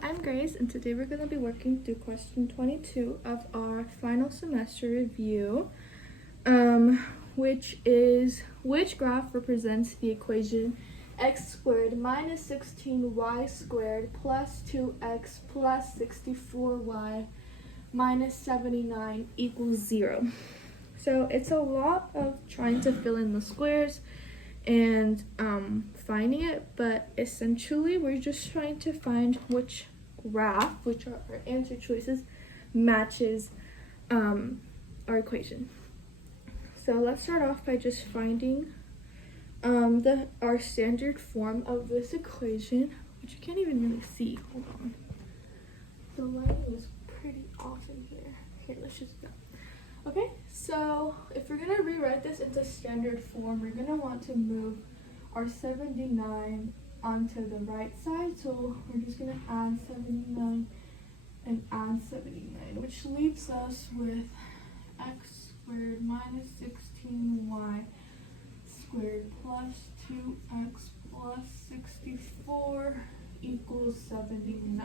I'm Grace, and today we're going to be working through question 22 of our final semester review, which is which graph represents the equation x squared minus 16y squared plus 2x plus 64y minus 79 equals 0. So it's a lot of trying to fill in the squares and finding it, but essentially we're just trying to find which graph, which are our answer choices, matches our equation. So let's start off by just finding our standard form of this equation, which you can't even really see. Hold on. The lighting is pretty off in here. Here, let's just go. Okay, so if we're going to rewrite this into standard form, we're going to want to move our 79 onto the right side. So we're just going to add 79 and add 79, which leaves us with x squared minus 16y squared plus 2x plus 64 equals 79.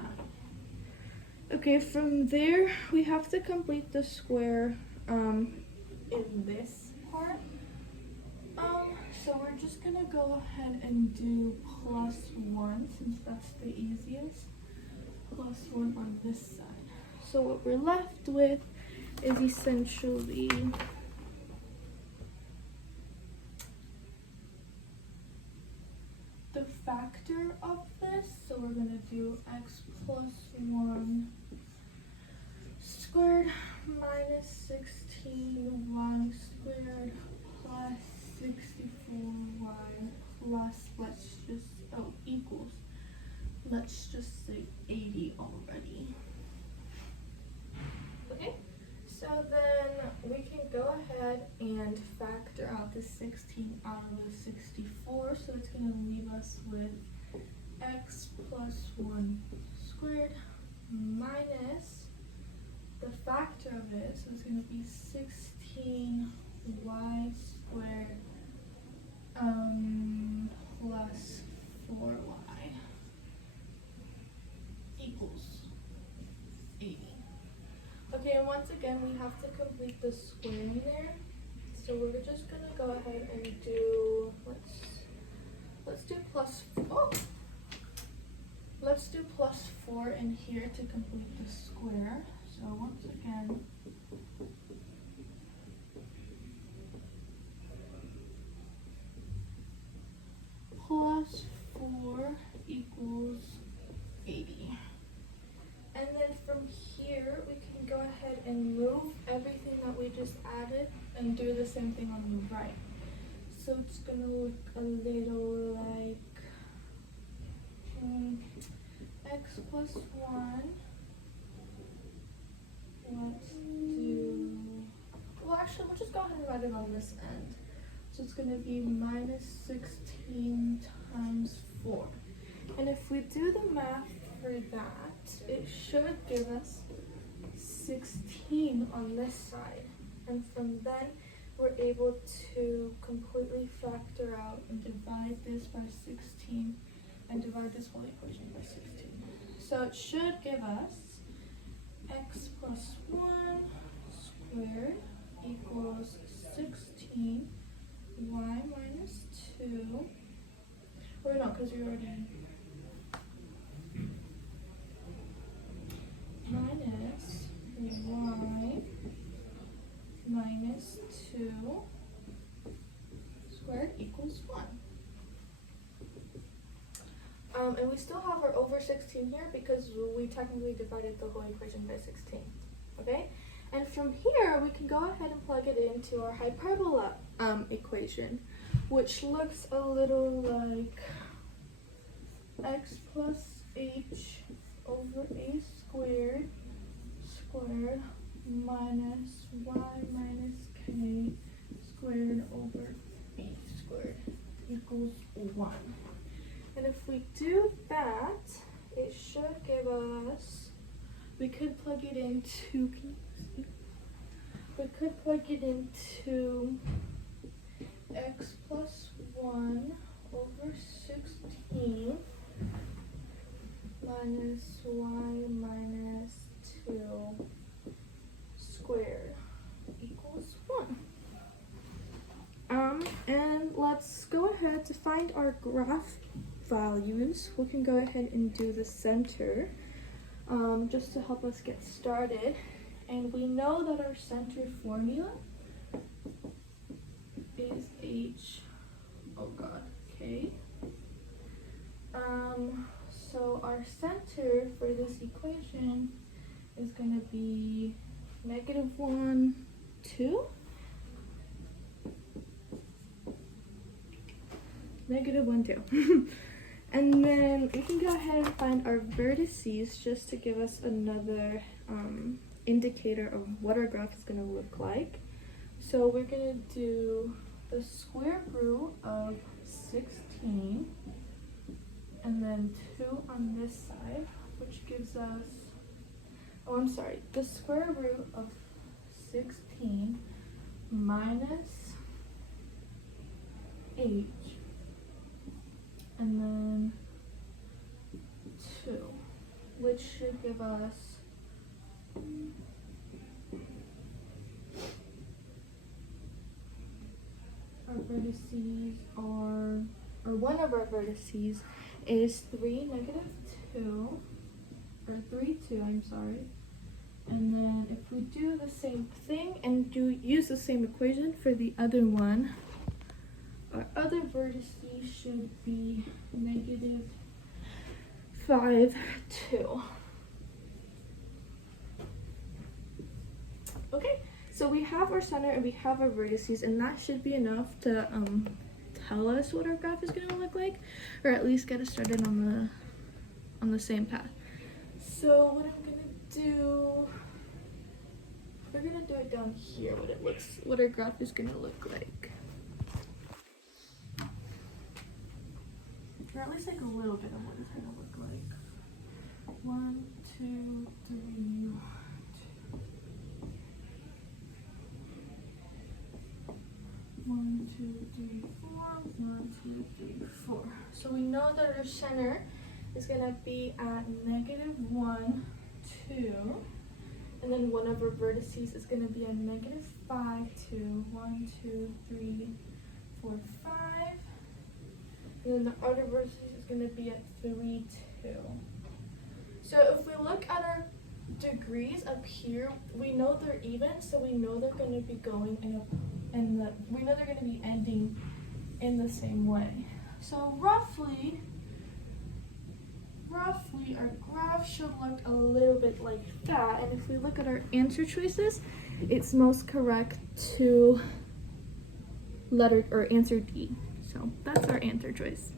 Okay, from there we have to complete the square in this part. So we're just gonna go ahead and do plus 1 since that's the easiest. Plus 1 on this side. So what we're left with is essentially the factor of this. So we're gonna do x plus 1 squared minus 16y squared plus 64y plus, equals, let's just say 80 already. Okay, so then we can go ahead and factor out the 16 out of the 64, so it's going to leave us with x plus 1 squared minus the factor of it, so it's going to be 16y squared plus 4y equals 80. Okay, and once again we have to complete the squaring there, so we're just going to go ahead and do, let's do plus 4 in here to complete the square. So once again, plus 4 equals 80. And then from here, we can go ahead and move everything that we just added and do the same thing on the right. So it's going to look a little like x plus 1. Let's do, well actually we'll just go ahead and write it on this end. So it's going to be minus 16 times 4. And if we do the math for that, it should give us 16 on this side. And from then, we're able to completely factor out and divide this by 16 and divide this whole equation by 16. So it should give us x plus 1 squared equals 16 y minus 2, or no, because we already minus y minus 2 squared equals 1. And we still have our over 16 here because we technically divided the whole equation by 16, okay? And from here, we can go ahead and plug it into our hyperbola equation, which looks a little like x plus h over a squared minus y minus k squared over b squared equals 1. And if we do that, it should give us, we could plug it into x plus 1 over 16 minus y minus 2 squared equals 1. And let's go ahead to find our graph values. We can go ahead and do the center just to help us get started. And we know that our center formula is k. So our center for this equation is going to be -1, 2. -1, 2. And then we can go ahead and find our vertices just to give us another indicator of what our graph is going to look like. So we're going to do the square root of 16 and then 2 on this side, which gives us, the square root of 16 minus h, and then 2, which should give us our vertices are, or one of our vertices is 3, -2, or 3, 2, I'm sorry. And then if we do the same thing and use the same equation for the other one, our other vertices should be -5, 2. Okay, so we have our center and we have our vertices, and that should be enough to tell us what our graph is going to look like, or at least get us started on the same path. So what I'm going to do, we're going to do it down here, what our graph is going to look like. Or at least like a little bit of what it's going to look like. 1, 2, 3, 1, 2, 3, 4, 1, 2, 3, 4. So we know that our center is going to be at -1, 2. And then one of our vertices is going to be at -5, 2. 1, 2, 3, 4, 5. And then the other vertices is going to be at 3, 2. So if we look at our degrees up here, we know they're even, so we know they're going to be going we know they're going to be ending in the same way. So roughly our graph should look a little bit like that. And if we look at our answer choices, it's most correct to answer D. So that's our answer choice.